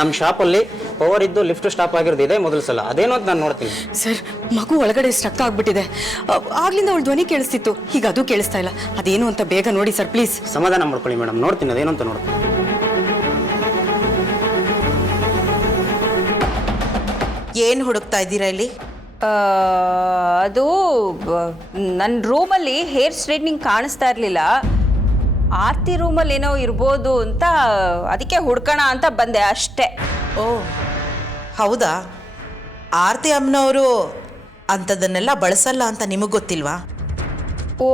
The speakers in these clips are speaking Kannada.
ನಮ್ಮ ಶಾಪಲ್ಲಿ ಪವರ್ ಇದ್ದು ಲಿಫ್ಟ್ ಸ್ಟಾಪ್ ಆಗಿರೋದು ಇದೆ ಮೊದಲ ಸಲ, ಅದೇನೋ ಅಂತ ನಾನು ನೋಡ್ತೀನಿ. ಸರ್, ಮಗು ಒಳಗಡೆ ಸ್ಟ್ರಕ್ ಆಗ್ಬಿಟ್ಟಿದೆ. ಆಗ್ಲಿಂದ ಅವಳ ಧ್ವನಿ ಕೇಳಿಸ್ತಿತ್ತು, ಈಗ ಅದು ಕೇಳಿಸ್ತಾ ಇಲ್ಲ. ಅದೇನು ಅಂತ ಬೇಗ ನೋಡಿ ಸರ್ ಪ್ಲೀಸ್. ಸಮಾಧಾನ ಮಾಡ್ಕೊಳ್ಳಿ ಮೇಡಮ್, ನೋಡ್ತೀನಿ ಅದೇನು ಅಂತ ನೋಡ್ತೀನಿ. ಏನು ಹುಡುಕ್ತಾ ಇದ್ದೀರಾ ಇಲ್ಲಿ? ಅದು ನನ್ನ ರೂಮಲ್ಲಿ ಹೇರ್ ಸ್ಟ್ರೈಟ್ನಿಂಗ್ ಕಾಣಿಸ್ತಾ ಇರಲಿಲ್ಲ. ಆರ್ತಿ ರೂಮಲ್ಲಿ ಏನೋ ಇರ್ಬೋದು ಅಂತ ಅದಕ್ಕೆ ಹುಡ್ಕೋಣ ಅಂತ ಬಂದೆ ಅಷ್ಟೇ. ಓ ಹೌದಾ? ಆರತಿ ಅಮ್ಮನವರು ಅಂಥದ್ದನ್ನೆಲ್ಲ ಬಳಸಲ್ಲ ಅಂತ ನಿಮಗೆ ಗೊತ್ತಿಲ್ವಾ? ಓ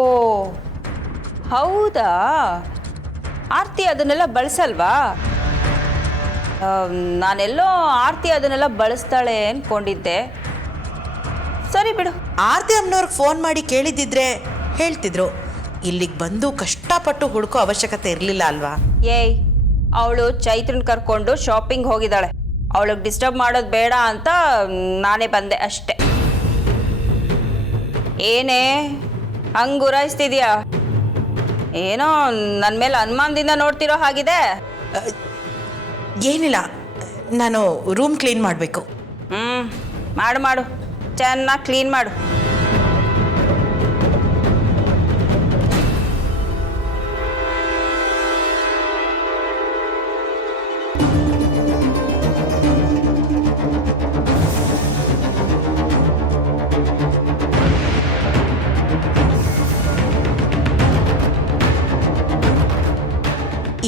ಹೌದಾ, ಆರ್ತಿ ಅದನ್ನೆಲ್ಲ ಬಳಸಲ್ವಾ? ನಾನೆಲ್ಲೋ ಆರ್ತಿ ಅದನ್ನೆಲ್ಲ ಬಳಸ್ತಾಳೆ ಅಂದ್ಕೊಂಡಿದ್ದೆ. ಸರಿ ಬಿಡು. ಆರತಿ ಅಮ್ಮನವ್ರಿಗೆ ಫೋನ್ ಮಾಡಿ ಕೇಳಿದ್ದಿದ್ರೆ ಹೇಳ್ತಿದ್ರು. ಇಲ್ಲಿಗೆ ಬಂದು ಕಷ್ಟಪಟ್ಟು ಹುಡುಕೋ ಅವಶ್ಯಕತೆ ಇರಲಿಲ್ಲ ಅಲ್ವಾ? ಏಯ್, ಅವಳು ಚೈತ್ರನ್ ಕರ್ಕೊಂಡು ಶಾಪಿಂಗ್ ಹೋಗಿದ್ದಾಳೆ. ಅವಳಿಗೆ ಡಿಸ್ಟರ್ಬ್ ಮಾಡೋದು ಬೇಡ ಅಂತ ನಾನೇ ಬಂದೆ ಅಷ್ಟೆ. ಏನೇ ಹಂಗೆ ಗುರಾಯಿಸ್ತಿದ್ಯಾ? ಏನೋ ನನ್ನ ಮೇಲೆ ಅನುಮಾನದಿಂದ ನೋಡ್ತಿರೋ ಹಾಗಿದೆ. ಏನಿಲ್ಲ, ನಾನು ರೂಮ್ ಕ್ಲೀನ್ ಮಾಡಬೇಕು. ಮಾಡು ಮಾಡು, ಚೆನ್ನಾಗಿ ಕ್ಲೀನ್ ಮಾಡು.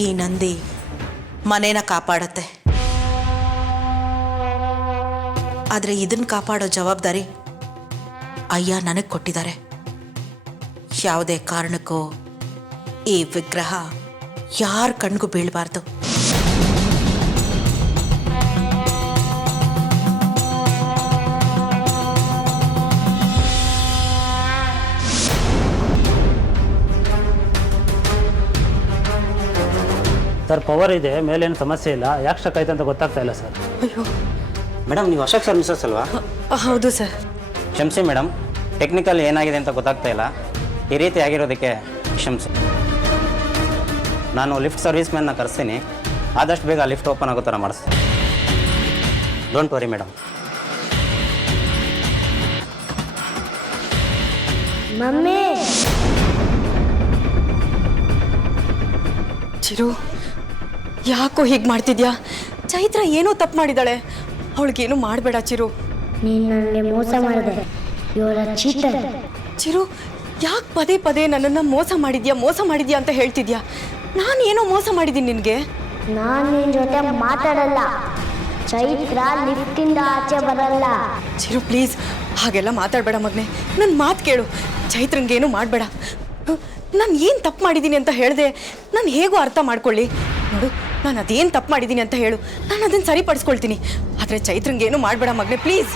ಈ ನಂದಿ ಮನೇನ ಕಾಪಾಡತ್ತೆ, ಆದರೆ ಇದನ್ನು ಕಾಪಾಡೋ ಜವಾಬ್ದಾರಿ ಅಯ್ಯ ನನಗೆ ಕೊಟ್ಟಿದ್ದಾರೆ. ಯಾವುದೇ ಕಾರಣಕ್ಕೂ ಈ ವಿಗ್ರಹ ಯಾರ ಕಣ್ಗೂ ಬೀಳಬಾರ್ದು. ಸರ್, ಪವರ್ ಇದೆ, ಮೇಲೇನು ಸಮಸ್ಯೆ ಇಲ್ಲ. ಯಾಕೆ ಸ್ಟ್ರಕ್ ಆಯ್ತು ಅಂತ ಗೊತ್ತಾಗ್ತಾ ಇಲ್ಲ ಸರ್. ಅಯ್ಯೋ ಮೇಡಮ್, ನೀವು ಅಶೋಕ್ ಸರ್ ಮಿಸಸ್ ಅಲ್ವಾ? ಹೌದು ಸರ್. ಕ್ಷಮಿಸಿ ಮೇಡಮ್, ಟೆಕ್ನಿಕಲ್ ಏನಾಗಿದೆ ಅಂತ ಗೊತ್ತಾಗ್ತಾ ಇಲ್ಲ. ಈ ರೀತಿ ಆಗಿರೋದಕ್ಕೆ ಕ್ಷಮಿಸಿ. ನಾನು ಲಿಫ್ಟ್ ಸರ್ವಿಸ್ ಮ್ಯಾನ್ನ ಕರೆಸ್ತೀನಿ, ಆದಷ್ಟು ಬೇಗ ಲಿಫ್ಟ್ ಓಪನ್ ಆಗೋ ಥರ ಮಾಡಿಸ್ತೀನಿ. Don't worry madam. Mummy, Chiru, ಯಾಕೋ ಹೀಗೆ ಮಾಡ್ತಿದ್ಯಾ? ಚೈತ್ರ ಏನೋ ತಪ್ಪು ಮಾಡಿದಾಳೆ, ಅವಳಿಗೇನು ಮಾಡಬೇಡ ಚಿರು. ನೀನು ನನಗೆ ಮೋಸ ಮಾಡಿದೆ. ಇವರ ಚೀಟರ್. ಚಿರು, ಯಾಕೆ ಪದೇ ಪದೇ ನನ್ನನ್ನು ಮೋಸ ಮಾಡಿದ್ಯಾ ಅಂತ ಹೇಳ್ತಿದ್ಯಾ? ನಾನು ಏನೋ ಮೋಸ ಮಾಡಿದ್ದೀನಿ ನಿನಗೆ? ನಾನು ನಿನ್ನ ಜೊತೆ ಮಾತಾಡಲ್ಲ. ಚೈತ್ರ ಲಿಫ್ಟಿಂದ ಆಚೆ ಬರಲ್ಲ. ಚಿರು ಪ್ಲೀಸ್, ಹಾಗೆಲ್ಲ ಮಾತಾಡಬೇಡ ಮಗನೆ. ನನ್ನ ಮಾತು ಕೇಳು. ಚೈತ್ರಂಗೇನು ಮಾಡಬೇಡ. ನಾನು ಏನು ತಪ್ಪು ಮಾಡಿದ್ದೀನಿ ಅಂತ ಹೇಳಿದೆ ನಾನು ಹೇಗೋ ಅರ್ಥ ಮಾಡ್ಕೊಳ್ಳಿ. ನೋಡು, ನಾನು ಅದೇನು ತಪ್ಪು ಮಾಡಿದ್ದೀನಿ ಅಂತ ಹೇಳು, ನಾನು ಅದನ್ನು ಸರಿಪಡಿಸ್ಕೊಳ್ತೀನಿ. ಆದರೆ ಚೈತ್ರಂಗೇನು ಮಾಡಬೇಡ ಮಗನೆ ಪ್ಲೀಸ್.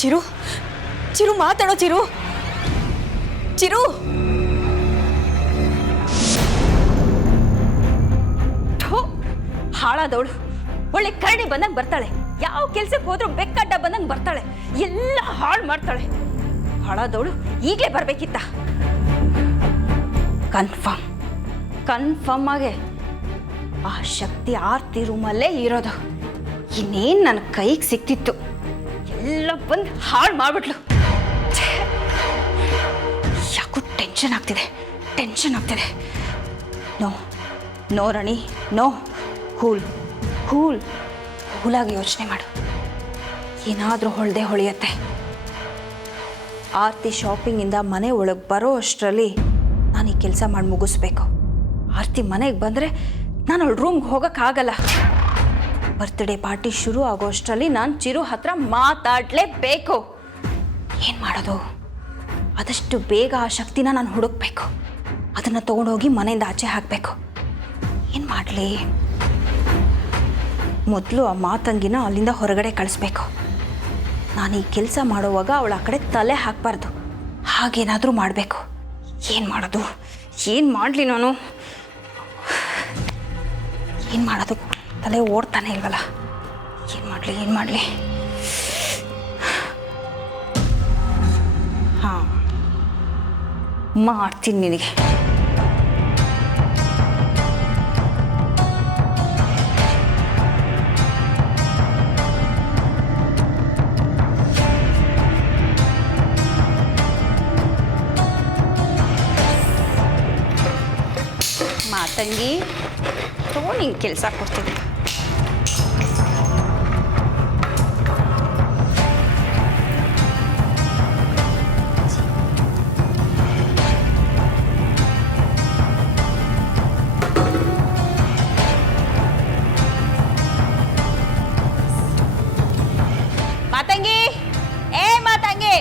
ಚಿರು, ಚಿರು ಮಾತಾಡೋ ಚಿರು. ಚಿರು, ಹಾಳಾದವಳು ಒಳ್ಳೆ ಕರಡಿ ಬಂದಂಗೆ ಬರ್ತಾಳೆ. ಯಾವ ಕೆಲ್ಸಕ್ಕೆ ಹೋದ್ರೂ ಬೆಕ್ಕಡ್ಡ ಬಂದಂಗೆ ಬರ್ತಾಳೆ. ಎಲ್ಲ ಹಾಳು ಮಾಡ್ತಾಳೆ. ಹಾಳಾದವಳು ಈಗಲೇ ಬರಬೇಕಿತ್ತ. ಕನ್ಫರ್ಮ್ ಆಗಿ ಆ ಶಕ್ತಿ ಆರ್ತಿ ರೂಮಲ್ಲೇ ಇರೋದು. ಇನ್ನೇನು ನನ್ನ ಕೈಗೆ ಸಿಕ್ತಿತ್ತು, ಎಲ್ಲ ಬಂದು ಹಾಳು ಮಾಡ್ಬಿಟ್ಲು. ಯಾಕೋ ಟೆನ್ಷನ್ ಆಗ್ತಿದೆ. ನೋ ರಾಣಿ, ನೋ. ಕೂಲಾಗಿ ಯೋಚನೆ ಮಾಡು. ಏನಾದರೂ ಹೊಳೆಯುತ್ತೆ. ಆರ್ತಿ ಶಾಪಿಂಗಿಂದ ಮನೆ ಒಳಗೆ ಬರೋ ಅಷ್ಟರಲ್ಲಿ ನಾನು ಈ ಕೆಲಸ ಮಾಡಿ ಮುಗಿಸ್ಬೇಕು. ಆರ್ತಿ ಮನೆಗೆ ಬಂದರೆ ನಾನು ಅವಳ ರೂಮ್ಗೆ ಹೋಗೋಕ್ಕಾಗಲ್ಲ. ಬರ್ತ್ಡೇ ಪಾರ್ಟಿ ಶುರು ಆಗೋ ಅಷ್ಟರಲ್ಲಿ ನಾನು ಚಿರು ಹತ್ರ ಮಾತಾಡಲೇಬೇಕು. ಏನು ಮಾಡೋದು? ಆದಷ್ಟು ಬೇಗ ಆ ಶಕ್ತಿನ ನಾನು ಹುಡುಕ್ಬೇಕು. ಅದನ್ನು ತೊಗೊಂಡೋಗಿ ಮನೆಯಿಂದ ಆಚೆ ಹಾಕಬೇಕು. ಏನು ಮಾಡಲಿ? ಮೊದಲು ಆ ಮಾತಂಗಿನ ಅಲ್ಲಿಂದ ಹೊರಗಡೆ ಕಳಿಸ್ಬೇಕು. ನಾನು ಈ ಕೆಲಸ ಮಾಡುವಾಗ ಅವಳ ಆ ಕಡೆ ತಲೆ ಹಾಕಬಾರ್ದು. ಹಾಗೇನಾದರೂ ಮಾಡಬೇಕು. ಏನು ಮಾಡೋದು? ಏನು ಮಾಡಲಿ ನಾನು? ಏನು ಮಾಡೋದು? ತಲೆ ಓಡ್ತಾನೆ ಇಲ್ವಲ್ಲ. ಏನು ಮಾಡಲಿ? ಹಾಂ, ಮಾಡ್ತೀನಿ ನಿನಗೆ. ಮಾತಂಗಿ ನಿಂಗೆ ಕೆಲಸ ಕೊಡ್ತೀನಿ. ಮಾತಂಗಿ, ಮಾತಂಗಿ,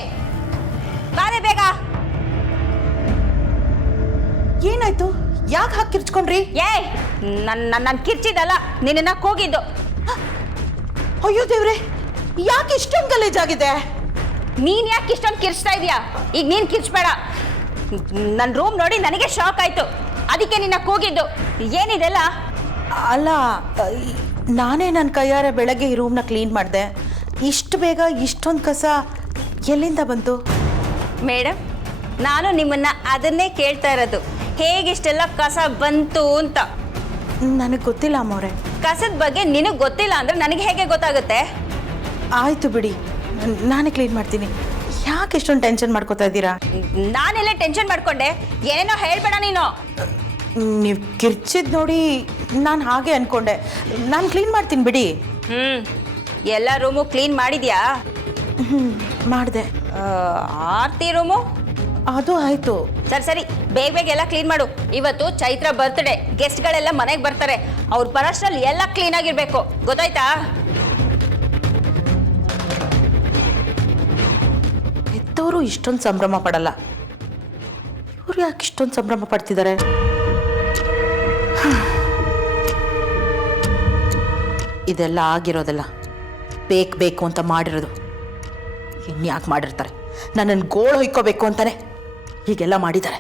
ಬಾರೆ ಬೇಗ. ಏನಾಯ್ತು? ಯಾಕೆ ಹಾಕಿ ಕಿರ್ಚ್ಕೊಂಡ್ರಿ? ನನ್ನ ಕಿರ್ಚಿದಲ್ಲ, ನಿನ್ನ ಕೂಗಿದ್ದು. ಅಯ್ಯೋ ದೇವ್ರೆ, ಯಾಕೆ ಇಷ್ಟೊಂದು ಗಲೀಜಾಗಿದೆ? ನೀನ್ ಯಾಕೆ ಇಷ್ಟೊಂದು ಕಿರ್ಚ್ತಾ ಇದೀಯಾ? ಈಗ ನೀನ್ ಕಿರ್ಚ್ಬೇಡ. ನನ್ನ ರೂಮ್ ನೋಡಿ ನನಗೆ ಶಾಕ್ ಆಯ್ತು, ಅದಕ್ಕೆ ನಿನ್ನ ಕೂಗಿದ್ದು. ಏನಿದೆಲ್ಲ? ಅಲ್ಲ, ನಾನೇ ನನ್ನ ಕೈಯಾರೆ ಬೆಳಗ್ಗೆ ಈ ರೂಮ್ನ ಕ್ಲೀನ್ ಮಾಡಿದೆ. ಇಷ್ಟು ಬೇಗ ಇಷ್ಟೊಂದು ಕಸ ಎಲ್ಲಿಂದ ಬಂತು? ಮೇಡಮ್, ನಾನು ನಿಮ್ಮನ್ನ ಅದನ್ನೇ ಕೇಳ್ತಾ ಇರೋದು, ಹೇಗಿಷ್ಟೆಲ್ಲ ಕಸ ಬಂತು ಅಂತ. ನನಗೆ ಗೊತ್ತಿಲ್ಲ ಅಮ್ಮವ್ರೆ. ಕಸದ ಬಗ್ಗೆ ನಿನಗೆ ಗೊತ್ತಿಲ್ಲ ಅಂದ್ರೆ ನನಗೆ ಹೇಗೆ ಗೊತ್ತಾಗುತ್ತೆ? ಆಯಿತು ಬಿಡಿ, ನಾನೇ ಕ್ಲೀನ್ ಮಾಡ್ತೀನಿ. ಯಾಕೆ ಇಷ್ಟೊಂದು ಟೆನ್ಷನ್ ಮಾಡ್ಕೋತಾ ಇದ್ದೀರಾ? ನಾನೆಲ್ಲ ಟೆನ್ಷನ್ ಮಾಡ್ಕೊಂಡೆ? ಏನೇನೋ ಹೇಳ್ಬೇಡ ನೀನು. ನೀವು ಕಿರ್ಚಿದ್ ನೋಡಿ ನಾನು ಹಾಗೆ ಅನ್ಕೊಂಡೆ. ನಾನು ಕ್ಲೀನ್ ಮಾಡ್ತೀನಿ ಬಿಡಿ. ಎಲ್ಲ ರೂಮು ಕ್ಲೀನ್ ಮಾಡಿದ್ಯಾ? ಮಾಡಿದೆ. ಆರ್ತಿ ರೂಮು? ಅದು ಆಯಿತು. ಸರಿ, ಬೇಗ ಬೇಗ ಎಲ್ಲ ಕ್ಲೀನ್ ಮಾಡು. ಇವತ್ತು ಚೈತ್ರ ಬರ್ತ್ಡೇ, ಗೆಸ್ಟ್ಗಳೆಲ್ಲ ಮನೆಗೆ ಬರ್ತಾರೆ. ಅವ್ರು ಬರೋಷ್ಟ್ರಲ್ಲಿ ಎಲ್ಲ ಕ್ಲೀನ್ ಆಗಿರ್ಬೇಕು, ಗೊತ್ತಾಯ್ತಾ? ಹೆತ್ತವರು ಇಷ್ಟೊಂದು ಸಂಭ್ರಮ ಪಡಲ್ಲ, ಇವ್ರು ಯಾಕೆ ಇಷ್ಟೊಂದು ಸಂಭ್ರಮ ಪಡ್ತಿದ್ದಾರೆ? ಇದೆಲ್ಲ ಆಗಿರೋದಲ್ಲ, ಬೇಕು ಅಂತ ಮಾಡಿರೋದು. ಇನ್ಯಾಕೆ ಮಾಡಿರ್ತಾರೆ? ನನ್ನನ್ನು ಗೋಳು ಹೊಯ್ಕೋಬೇಕು ಅಂತಾನೆ ಹೀಗೆಲ್ಲ ಮಾಡಿದ್ದಾರೆ.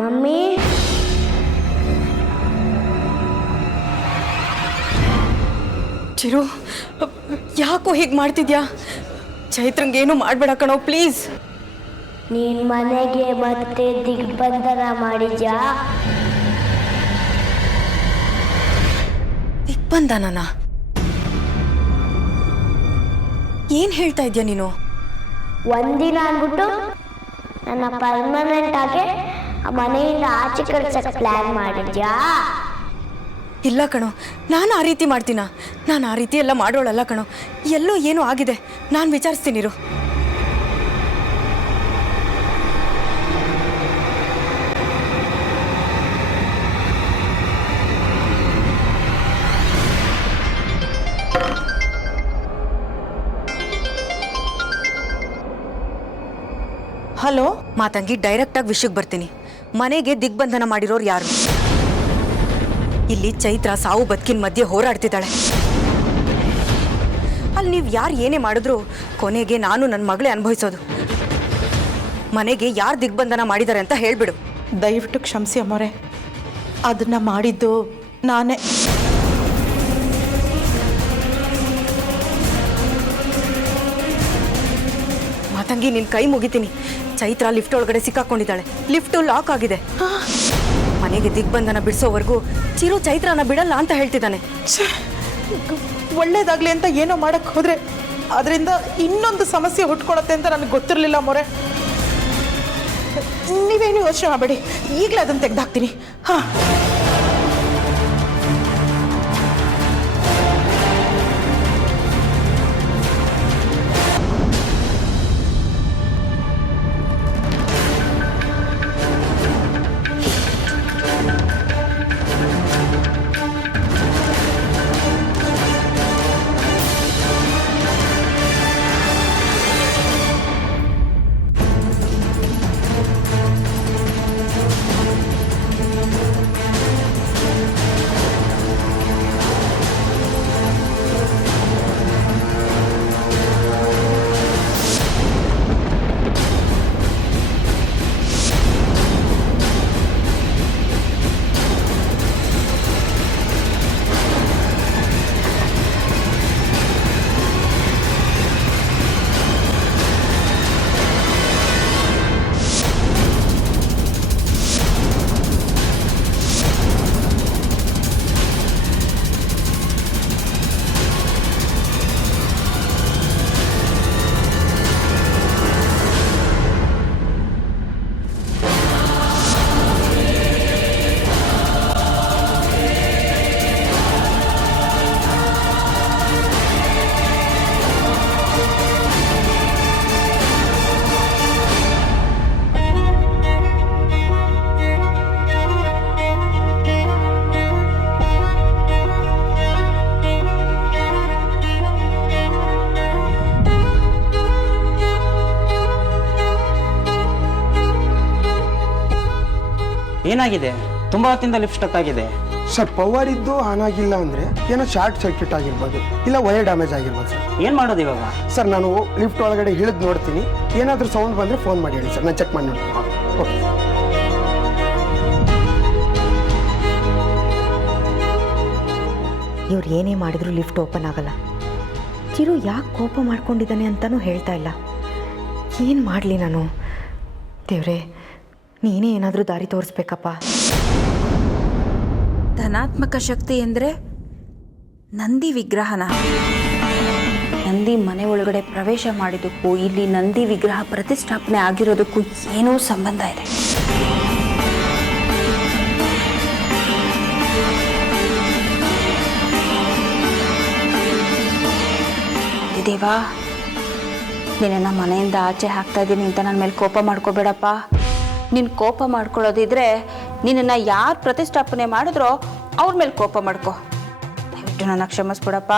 ಮಮ್ಮಿ, ಚಿರು, ಯಾಕೋ ಹೀಗೆ ಮಾಡ್ತಿದ್ಯಾ? ಚೈತ್ರಂಗೇನು ಮಾಡಬೇಡ ಕಣೋ, ಪ್ಲೀಸ್. ನೀನ್ ಮನೆಗೆ ಮತ್ತೆ ದಿಗ್ಬಂಧನ ಮಾಡಿದ್ಯಾ? ದಿಗ್ಬಂಧನನ? ಏನ್ ಹೇಳ್ತಾ ಇದ್ಯಾ ನೀನು? ಒಂದಿನ ಅಂದ್ಬಿಟ್ಟು ನನ್ನ ಪರ್ಮನೆಂಟ್ ಆಗಿ ಆ ಮನೆಯಿಂದ ಆಚೆ ಕಳ್ಸಕ್ಕೆ ಪ್ಲಾನ್ ಮಾಡಿದ್ಯಾ? ಇಲ್ಲ ಕಣೋ, ನಾನು ಆ ರೀತಿ ಮಾಡ್ತೀನ? ನಾನು ಆ ರೀತಿ ಎಲ್ಲ ಮಾಡೋಳಲ್ಲ ಕಣೋ. ಎಲ್ಲೋ ಏನೋ ಆಗಿದೆ, ನಾನು ವಿಚಾರಿಸ್ತೀನಿರು. ಹಲೋ ಮಾತಂಗಿ, ಡೈರೆಕ್ಟಾಗಿ ವಿಷಯಕ್ಕೆ ಬರ್ತೀನಿ. ಮನೆಗೆ ದಿಗ್ಬಂಧನ ಮಾಡಿರೋರು ಯಾರು? ಇಲ್ಲಿ ಚೈತ್ರ ಸಾವು ಬದುಕಿನ ಮಧ್ಯೆ ಹೋರಾಡ್ತಿದ್ದಾಳೆ. ಅಲ್ಲಿ ನೀವು ಯಾರು ಏನೇ ಮಾಡಿದ್ರು ಕೊನೆಗೆ ನಾನು ನನ್ನ ಮಗಳೇ ಅನುಭವಿಸೋದು. ಮನೆಗೆ ಯಾರು ದಿಗ್ಬಂಧನ ಮಾಡಿದ್ದಾರೆ ಅಂತ ಹೇಳ್ಬಿಡು. ದಯವಿಟ್ಟು ಕ್ಷಮಿಸಿ ಅಮ್ಮೋರೆ, ಅದನ್ನ ಮಾಡಿದ್ದು ನಾನೇ. ಮಾತಂಗಿ, ನಿನ್ನ ಕೈ ಮುಗಿತೀನಿ. ಚೈತ್ರ ಲಿಫ್ಟ್ ಒಳಗಡೆ ಸಿಕ್ಕಾಕೊಂಡಿದ್ದಾಳೆ. ಲಿಫ್ಟು ಲಾಕ್ ಆಗಿದೆ. ಮನೆಗೆ ದಿಗ್ಬಂಧನ ಬಿಡಿಸೋವರೆಗೂ ಚಿರು ಚೈತ್ರನ ಬಿಡಲ್ಲ ಅಂತ ಹೇಳ್ತಿದ್ದಾನೆ. ಒಳ್ಳೇದಾಗ್ಲಿ ಅಂತ ಏನೋ ಮಾಡಕ್ಕೆ ಹೋದ್ರೆ ಅದರಿಂದ ಇನ್ನೊಂದು ಸಮಸ್ಯೆ ಹುಟ್ಕೊಳತ್ತೆ ಅಂತ ನನಗೆ ಗೊತ್ತಿರಲಿಲ್ಲ ಮೊರೆ. ನೀವೇನು ಯೋಚನೆ ಮಾಡಬೇಡಿ, ಈಗಲೇ ಅದನ್ನು ತೆಗೆದಾಕ್ತೀನಿ. ಹಾಂ, ಏನಾಗಿದೆ? ತುಂಬ ಹೊತ್ತಿಂದ ಲಿಫ್ಟ್ ಸ್ಟಕ್ ಆಗಿದೆ. ಸರ್ ಪವರ್ ಇದ್ದು ಆನ್ ಆಗಿಲ್ಲ ಅಂದರೆ ಏನೋ ಶಾರ್ಟ್ ಸರ್ಕ್ಯೂಟ್ ಆಗಿರ್ಬೋದು, ಇಲ್ಲ ವೈರ್ ಡ್ಯಾಮೇಜ್ ಆಗಿರ್ಬೋದು ಸರ್. ಏನು ಮಾಡೋದು ಇವಾಗ? ಸರ್ ನಾನು ಲಿಫ್ಟ್ ಒಳಗಡೆ ಇಳಿದು ನೋಡ್ತೀನಿ, ಏನಾದರೂ ಸೌಂಡ್ ಬಂದರೆ ಫೋನ್ ಮಾಡಿ ಹೇಳಿ ಸರ್, ನಾನು ಚೆಕ್ ಮಾಡಿ ನೋಡ್ತೀನಿ. ಓಕೆ. ಇವ್ರು ಏನೇ ಮಾಡಿದ್ರು ಲಿಫ್ಟ್ ಓಪನ್ ಆಗಲ್ಲ. ಚಿರು ಯಾಕೆ ಕೋಪ ಮಾಡ್ಕೊಂಡಿದ್ದಾನೆ ಅಂತಲೂ ಹೇಳ್ತಾ ಇಲ್ಲ. ಏನು ಮಾಡಲಿ ನಾನು? ದೇವ್ರೆ, ನೀನೇ ಏನಾದರೂ ದಾರಿ ತೋರಿಸ್ಬೇಕಪ್ಪ. ಧನಾತ್ಮಕ ಶಕ್ತಿ ಅಂದರೆ ನಂದಿ ವಿಗ್ರಹನ. ನಂದಿ ಮನೆ ಒಳಗಡೆ ಪ್ರವೇಶ ಮಾಡಿದ್ದಕ್ಕೂ ಇಲ್ಲಿ ನಂದಿ ವಿಗ್ರಹ ಪ್ರತಿಷ್ಠಾಪನೆ ಆಗಿರೋದಕ್ಕೂ ಏನೋ ಸಂಬಂಧ ಇದೆ. ದೇವಾ, ನಿನ್ನ ಮನೆಯಿಂದ ಆಚೆ ಹಾಕ್ತಾ ಇದ್ದೀನಿ ಅಂತ ನನ್ನ ಮೇಲೆ ಕೋಪ ಮಾಡ್ಕೋಬೇಡಪ್ಪ. ನೀನು ಕೋಪ ಮಾಡ್ಕೊಳ್ಳೋದಿದ್ರೆ ನಿನ್ನನ್ನು ಯಾರು ಪ್ರತಿಷ್ಠಾಪನೆ ಮಾಡಿದ್ರೋ ಅವ್ರ ಮೇಲೆ ಕೋಪ ಮಾಡ್ಕೊ. ದಯವಿಟ್ಟು ನನ್ನ ಕ್ಷಮಿಸ್ಬಿಡಪ್ಪ.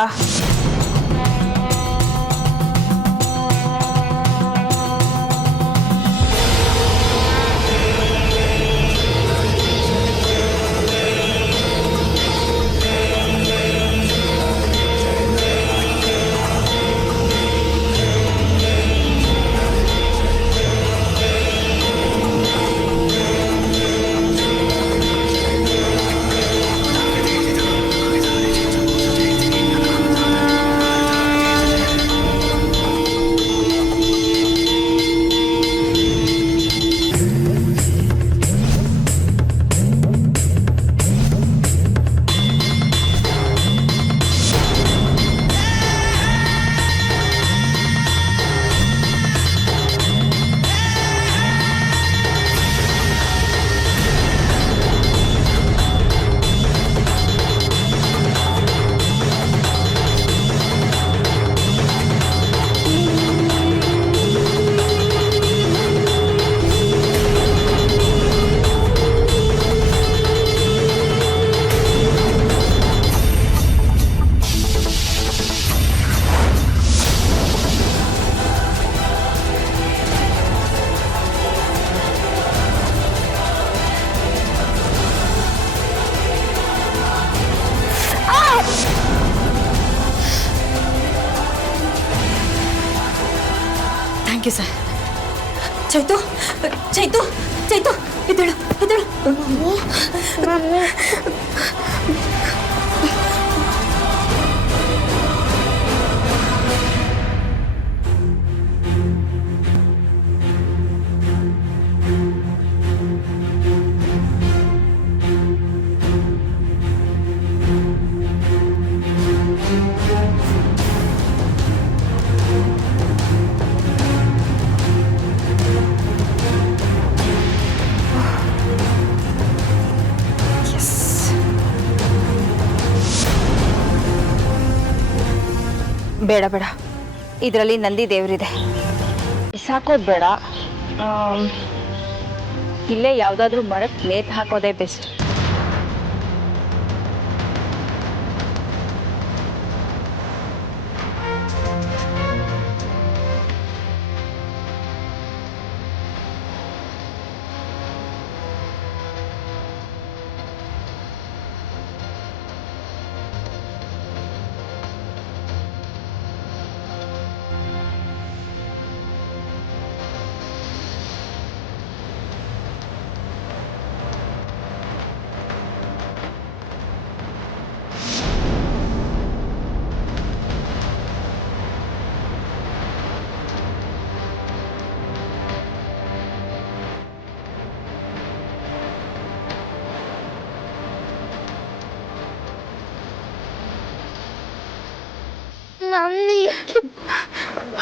Thank you sir. Chaitu, Chaitu, Chaitu, ಎದ್ದೇಳು, ಎದ್ದೇಳು. ಬೇಡ ಬೇಡ, ಇದರಲ್ಲಿ ನಂದಿ ದೇವರಿದೆ, ಸಾಕೋದು ಬೇಡ. ಇಲ್ಲೇ ಯಾವುದಾದ್ರೂ ಮರಕ್ಕೆ ನೇತು ಹಾಕೋದೇ ಬೆಸ್ಟ್.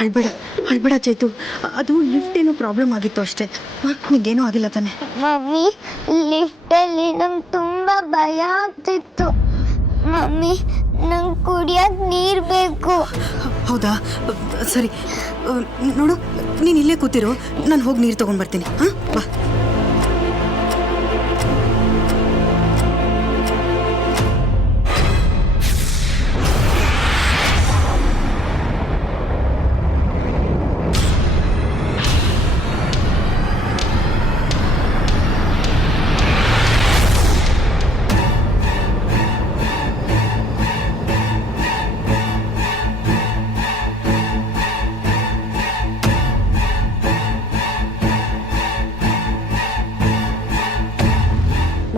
ಅಳ್ಬೇಡ, ಅಳ್ಬೇಡ ಚೈತು. ಅದು ಲಿಫ್ಟ್ ಏನೋ ಪ್ರಾಬ್ಲಮ್ ಆಗಿತ್ತು ಅಷ್ಟೇ. ನಿಂಗೇನೂ ಆಗಿಲ್ಲ ತಾನೆ? ಮಮ್ಮಿ, ಲಿಫ್ಟಲ್ಲಿ ನಂಗೆ ತುಂಬ ಭಯ ಆಗ್ತಿತ್ತು. ಮಮ್ಮಿ, ನಂಗೆ ಕುಡಿಯೋಕೆ ನೀರು ಬೇಕು. ಹೌದಾ, ಸರಿ. ನೋಡು, ನೀನು ಇಲ್ಲೇ ಕೂತಿರೋ, ನಾನು ಹೋಗಿ ನೀರು ತೊಗೊಂಡ್ಬರ್ತೀನಿ. ಹಾಂ, ಬಾ.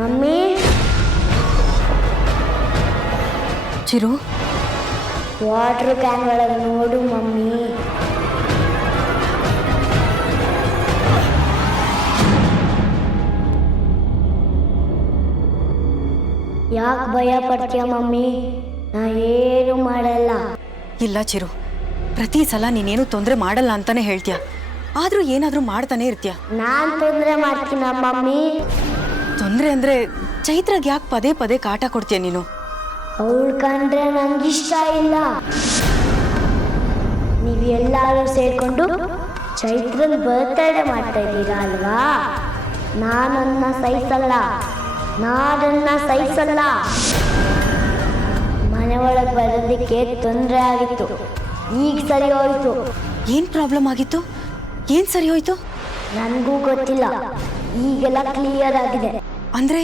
ಮಮ್ಮಿ ಚಿರು, ವಾಟರ್ ಕ್ಯಾನ್ ಒಳಗೆ ನೋಡು ಮಮ್ಮಿ. ಯಾಕೆ ಭಯ ಪಡ್ತೀಯ ಮಮ್ಮಿ? ನಾ ಏನು ಮಾಡಲ್ಲ. ಇಲ್ಲ ಚಿರು, ಪ್ರತಿ ಸಲ ನೀನೇನು ತೊಂದರೆ ಮಾಡಲ್ಲ ಅಂತಾನೆ ಹೇಳ್ತೀಯ, ಆದರೂ ಏನಾದರೂ ಮಾಡ್ತಾನೆ ಇರ್ತೀಯ. ನಾನ್ ತೊಂದರೆ ಮಾಡ್ತೀನ ಮಮ್ಮಿ? ತೊಂದರೆ ಅಂದರೆ ಚೈತ್ರಾಗ ಯಾಕೆ ಪದೇ ಪದೇ ಕಾಟ ಕೊಡ್ತೀಯ ನೀನು? ಅವಳು ಕಂಡ್ರೆ ನಂಗಿಷ್ಟ ಇಲ್ಲ. ನೀವು ಎಲ್ಲರೂ ಸೇರ್ಕೊಂಡು ಚೈತ್ರನ್ ಬರ್ತ್ಡೇ ಮಾಡ್ತಾ ಇದ್ದೀರಾ ಅಲ್ವಾ? ನಾನನ್ನ ಸಹಿಸಲ್ಲ, ಮನೆ ಒಳಗೆ ಬರೋದಕ್ಕೆ ತೊಂದರೆ ಆಗಿತ್ತು, ಈಗ ಸರಿ ಹೋಯ್ತು. ಏನು ಪ್ರಾಬ್ಲಮ್ ಆಗಿತ್ತು? ಏನು ಸರಿ ಹೋಯ್ತು? ನನಗೂ ಗೊತ್ತಿಲ್ಲ, ಈಗೆಲ್ಲ ಕ್ಲಿಯರ್ ಆಗಿದೆ. ಅಂದರೆ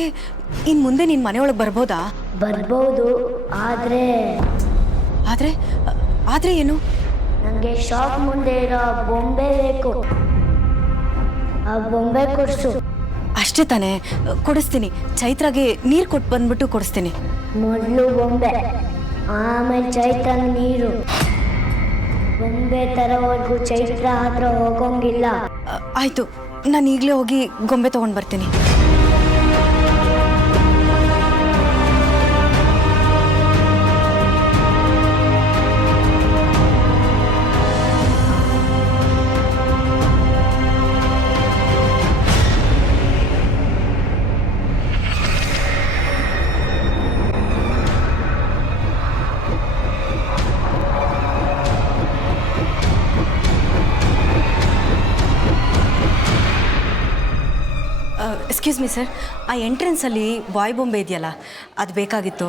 ಇನ್ನು ಮುಂದೆ ನಿನ್ನ ಮನೆಯೊಳಗೆ ಬರ್ಬೋದಾ? ಬರ್ಬೋದು, ಆದರೆ ಆದರೆ ಆದರೆ ಏನು? ನನಗೆ ಶಾಪ್ ಮುಂದೆ ಇರೋ ಬೊಂಬೆ ಬೇಕು. ಆ ಬೊಂಬೆ ಕೊಡಿಸು. ಅಷ್ಟೇ ತಾನೇ, ಕೊಡಿಸ್ತೀನಿ. ಚೈತ್ರಾಗೆ ನೀರು ಕೊಟ್ಟು ಬಂದ್ಬಿಟ್ಟು ಕೊಡಿಸ್ತೀನಿ. ಮೊದಲು ಬೊಂಬೆ, ಆಮೇಲೆ ಚೈತ್ರ ನೀರು. ಬೊಂಬೆ ತರೋವರೆಗೂ ಚೈತ್ರ ಹತ್ರ ಹೋಗೋಂಗಿಲ್ಲ. ಆಯಿತು, ನಾನು ಈಗಲೇ ಹೋಗಿ ಗೊಂಬೆ ತೊಗೊಂಡು ಬರ್ತೀನಿ. ಎಕ್ಸ್ಕ್ಯೂಸ್ ಮೀ ಸರ್, ಆ ಎಂಟ್ರೆನ್ಸಲ್ಲಿ ಬಾಯ್ ಬೊಂಬೆ ಇದೆಯಲ್ಲ, ಅದು ಬೇಕಾಗಿತ್ತು.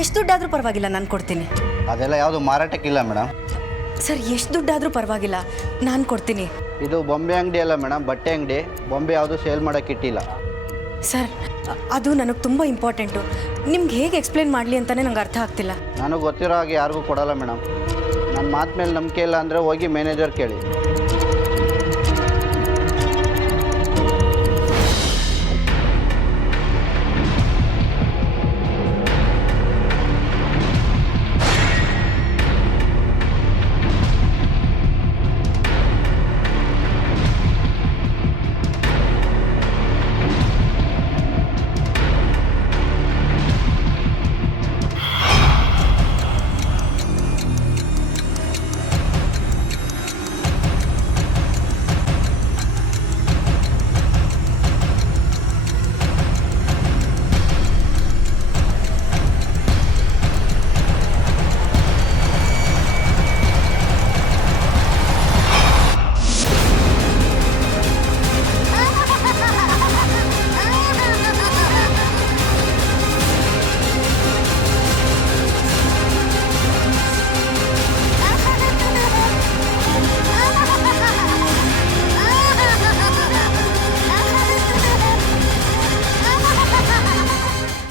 ಎಷ್ಟು ದುಡ್ಡಾದರೂ ಪರವಾಗಿಲ್ಲ, ನಾನು ಕೊಡ್ತೀನಿ. ಅದೆಲ್ಲ ಯಾವುದು ಮಾರಾಟಕ್ಕಿಲ್ಲ ಮೇಡಮ್. ಸರ್, ಎಷ್ಟು ದುಡ್ಡಾದರೂ ಪರವಾಗಿಲ್ಲ, ನಾನು ಕೊಡ್ತೀನಿ. ಇದು ಬೊಂಬೆ ಅಂಗಡಿ ಅಲ್ಲ ಮೇಡಮ್, ಬಟ್ಟೆ ಅಂಗಡಿ. ಬೊಂಬೆ ಯಾವುದು ಸೇಲ್ ಮಾಡೋಕ್ಕಿಟ್ಟಿಲ್ಲ. ಸರ್, ಅದು ನನಗೆ ತುಂಬ ಇಂಪಾರ್ಟೆಂಟು. ನಿಮ್ಗೆ ಹೇಗೆ ಎಕ್ಸ್ಪ್ಲೇನ್ ಮಾಡಲಿ ಅಂತಲೇ ನಂಗೆ ಅರ್ಥ ಆಗ್ತಿಲ್ಲ. ನನಗೆ ಗೊತ್ತಿರೋ ಹಾಗೆ ಯಾರಿಗೂ ಕೊಡಲ್ಲ ಮೇಡಮ್. ನನ್ನ ಮಾತು ಮೇಲೆ ನಂಬಿಕೆ ಇಲ್ಲ ಅಂದರೆ ಹೋಗಿ ಮ್ಯಾನೇಜರ್ ಕೇಳಿ.